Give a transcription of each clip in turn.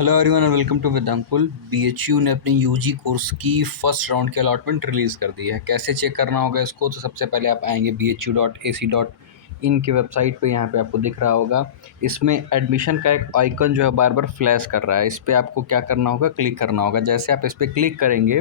Hello everyone and welcome to वेदांतपुल। BHU ने अपनी यूजी कोर्स की फर्स्ट राउंड की अलॉटमेंट रिलीज़ कर दी है। कैसे चेक करना होगा इसको? तो सबसे पहले आप आएंगे bhu.ac.in की वेबसाइट पे। यहाँ पे आपको दिख रहा होगा, इसमें एडमिशन का एक आइकन जो है बार बार फ्लैश कर रहा है। इस पर आपको क्या करना होगा, क्लिक करना होगा। जैसे आप इस पर क्लिक करेंगे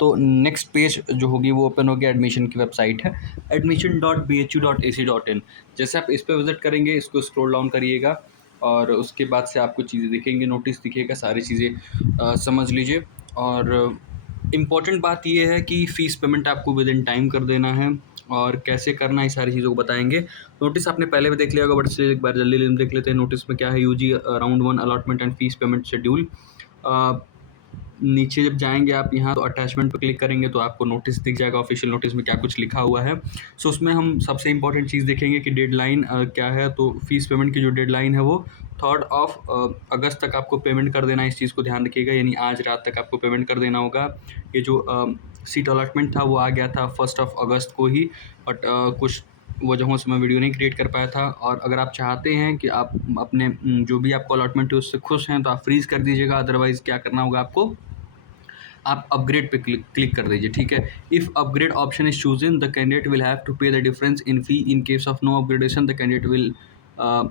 तो नेक्स्ट पेज जो होगी वो ओपन होगी। एडमिशन की वेबसाइट है admission.bhu.ac.in। जैसे आप इस पर विजिट करेंगे, इसको स्क्रॉल डाउन करिएगा और उसके बाद से आपको चीज़ें दिखेंगी, नोटिस दिखेगा, सारी चीज़ें समझ लीजिए। और इम्पॉर्टेंट बात ये है कि फ़ीस पेमेंट आपको विद इन टाइम कर देना है और कैसे करना है, सारी चीज़ों को बताएंगे। नोटिस आपने पहले भी देख लिया होगा, बट इसलिए एक बार जल्दी जल्दी देख लेते हैं। नोटिस में क्या है, UG round 1 allotment and fees payment schedule. नीचे जब जाएंगे आप यहाँ तो अटैचमेंट पर क्लिक करेंगे तो आपको नोटिस दिख जाएगा। ऑफिशियल नोटिस में क्या कुछ लिखा हुआ है। सो उसमें हम सबसे इंपॉर्टेंट चीज़ देखेंगे कि डेडलाइन क्या है। तो फीस पेमेंट की जो डेडलाइन है वो 3 अगस्त तक आपको पेमेंट कर देना है। इस चीज़ को ध्यान रखिएगा, यानी आज रात तक आपको पेमेंट कर देना होगा। ये जो सीट अलॉटमेंट था वो आ गया था 1 अगस्त को ही, बट कुछ वजहों से मैं वीडियो नहीं क्रिएट कर पाया था। और अगर आप चाहते हैं कि आप अपने जो भी आपको अलॉटमेंट है उससे खुश हैं तो आप फ्रीज़ कर दीजिएगा। अदरवाइज़ क्या करना होगा आपको, आप अपग्रेड पे क्लिक कर दीजिए। ठीक है, if upgrade option is chosen the candidate will have to pay the difference in fee. In case of no upgradation the candidate will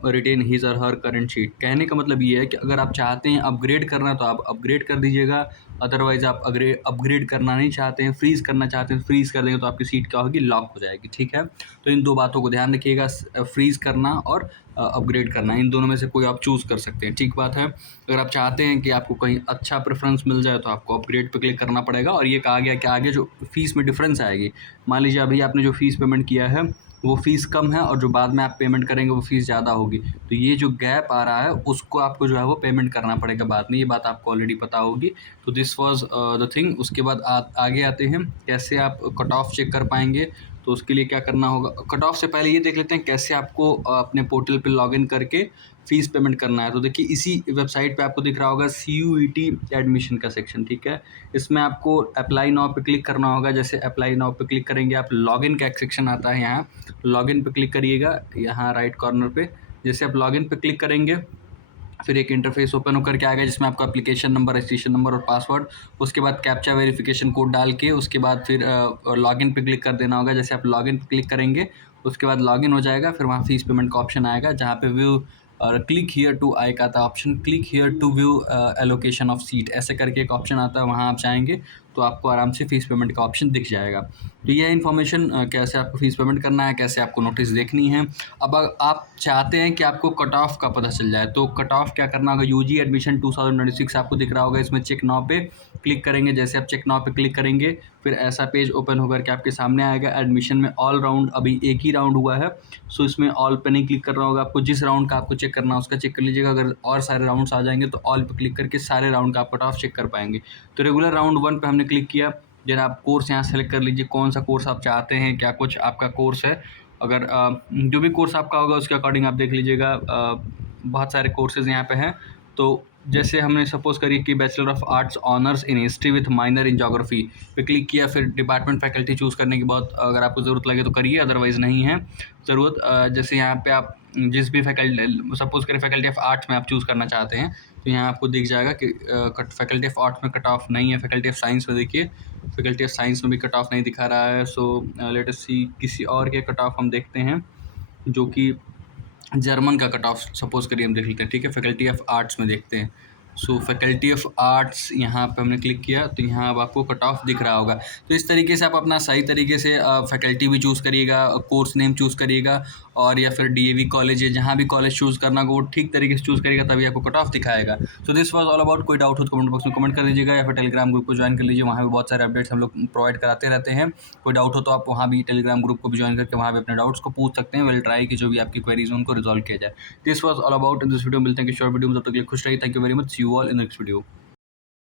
retain his or her current sheet. कहने का मतलब ये है कि अगर आप चाहते हैं अपग्रेड करना तो आप अपग्रेड कर दीजिएगा। अदरवाइज आप अपग्रेड करना नहीं चाहते हैं, फ्रीज़ करना चाहते हैं, फ्रीज़ कर देंगे तो आपकी सीट क्या होगी, लॉक हो जाएगी। ठीक है, तो इन दो बातों को ध्यान रखिएगा, फ्रीज़ करना और अपग्रेड करना, इन दोनों में से कोई आप चूज़ कर सकते हैं। ठीक बात है। अगर आप चाहते हैं कि आपको कहीं अच्छा प्रेफरेंस मिल जाए तो आपको अपग्रेड पे क्लिक करना पड़ेगा। और ये कहा गया कि आगे जो फ़ीस में डिफरेंस आएगी, मान लीजिए अभी आपने जो फ़ीस पेमेंट किया है वो फ़ीस कम है और जो बाद में आप पेमेंट करेंगे वो फ़ीस ज़्यादा होगी, तो ये जो गैप आ रहा है उसको आपको जो है वो पेमेंट करना पड़ेगा बाद में। ये बात आपको ऑलरेडी पता होगी। तो दिस वाज द थिंग। उसके बाद आगे आते हैं कैसे आप कट ऑफ चेक कर पाएंगे। तो उसके लिए क्या करना होगा, कट ऑफ से पहले ये देख लेते हैं कैसे आपको अपने पोर्टल पे लॉगिन करके फ़ीस पेमेंट करना है। तो देखिए इसी वेबसाइट पे आपको दिख रहा होगा CUET एडमिशन का सेक्शन। ठीक है, इसमें आपको अप्लाई नाउ पे क्लिक करना होगा। जैसे अप्लाई नाउ पे क्लिक करेंगे आप, लॉगिन का एक सेक्शन आता है यहाँ, लॉगिन पे क्लिक करिएगा यहाँ राइट कॉर्नर पे। जैसे आप लॉगिन पे क्लिक करेंगे फिर एक इंटरफेस ओपन होकर के आएगा जिसमें आपका एप्लीकेशन नंबर, रजिस्ट्रेशन नंबर और पासवर्ड, उसके बाद कैप्चा वेरिफिकेशन कोड डाल के उसके बाद फिर लॉगिन पे क्लिक कर देना होगा। जैसे आप लॉगिन पे क्लिक करेंगे उसके बाद लॉगिन हो जाएगा। फिर वहाँ फीस पेमेंट का ऑप्शन आएगा जहाँ पे व्यू और क्लिक हियर टू आई का था option, click here to view allocation of seat, ऐसे करके एक ऑप्शन आता है। वहाँ आप जाएंगे तो आपको आराम से फ़ीस पेमेंट का ऑप्शन दिख जाएगा। तो ये इन्फॉर्मेशन कैसे आपको फ़ीस पेमेंट करना है, कैसे आपको नोटिस देखनी है। अब आप चाहते हैं कि आपको कट ऑफ का पता चल जाए तो कट ऑफ क्या करना होगा, यूजी एडमिशन 2026 आपको दिख रहा होगा, इसमें चेक नाउ पे क्लिक करेंगे। जैसे आप चेक नाउ पे क्लिक करेंगे फिर ऐसा पेज ओपन होकर के आपके सामने आएगा। एडमिशन में ऑल राउंड अभी एक ही राउंड हुआ है, सो इसमें ऑल पे नहीं क्लिक करना होगा आपको। जिस राउंड का आपको चेक करना है उसका चेक कर लीजिएगा। अगर और सारे राउंड्स आ जाएंगे तो ऑल पे क्लिक करके सारे राउंड का आप कट ऑफ चेक कर पाएंगे। तो रेगुलर राउंड 1 पे हमने क्लिक किया। देन आप कोर्स यहाँ सेलेक्ट कर लीजिए, कौन सा कोर्स आप चाहते हैं, क्या कुछ आपका कोर्स है। अगर जो भी कोर्स आपका होगा उसके अकॉर्डिंग आप देख लीजिएगा। बहुत सारे कोर्सेज़ यहाँ पे हैं। तो जैसे हमने सपोज़ करिए कि bachelor of arts honours in history with minor in geography पे क्लिक किया। फिर डिपार्टमेंट फैकल्टी चूज़ करने की बहुत अगर आपको ज़रूरत लगे तो करिए, अदरवाइज़ नहीं है ज़रूरत। जैसे यहाँ पे आप जिस भी फैकल्टी, सपोज़ करें फैकल्टी ऑफ आर्ट्स में आप चूज़ करना चाहते हैं तो यहाँ आपको दिख जाएगा कि फैकल्टी ऑफ आर्ट्स में कट ऑफ नहीं है। फैकल्टी ऑफ साइंस में देखिए, फैकल्टी ऑफ साइंस में भी कट ऑफ नहीं दिखा रहा है। सो लेट अस सी किसी और के कट ऑफ हम देखते हैं जो कि जर्मन का कट ऑफ सपोज़ करिए हम देख लेते हैं। ठीक है, फैकल्टी ऑफ आर्ट्स में देखते हैं। सो फैकल्टी ऑफ आर्ट्स यहाँ पे हमने क्लिक किया तो यहाँ अब आपको कट ऑफ दिख रहा होगा। तो इस तरीके से आप अपना सही तरीके से फैकल्टी भी चूज़ करिएगा, कोर्स नेम चूज़ करिएगा, और या फिर DAV कॉलेज है, जहाँ भी कॉलेज चूज़ करना होगा वो ठीक तरीके से चूज़ करिएगा, तभी आपको कट ऑफ दिखाएगा। So this was all about. कोई डाउट हो तो कमेंट बॉक्स में कमेंट कर दीजिएगा या फिर टेलीग्राम ग्रुप को ज्वाइन कर लीजिए। वहाँ पे बहुत सारे अपडेट्स हम लोग प्रोवाइड कराते रहते हैं। कोई डाउट हो तो आप वहाँ भी टेलीग्राम ग्रुप को भी ज्वाइन करके वहाँ पे अपने डाउट्स को पूछ सकते हैं। विल ट्राई कि जो भी आपकी क्वेरीज उनको रिजॉल्व किया जाए। This was all about in this video. मिलते हैं कि शॉर्ट वीडियो में, तब तक के लिए खुश रहिए। Thank you very much. See you all in next video.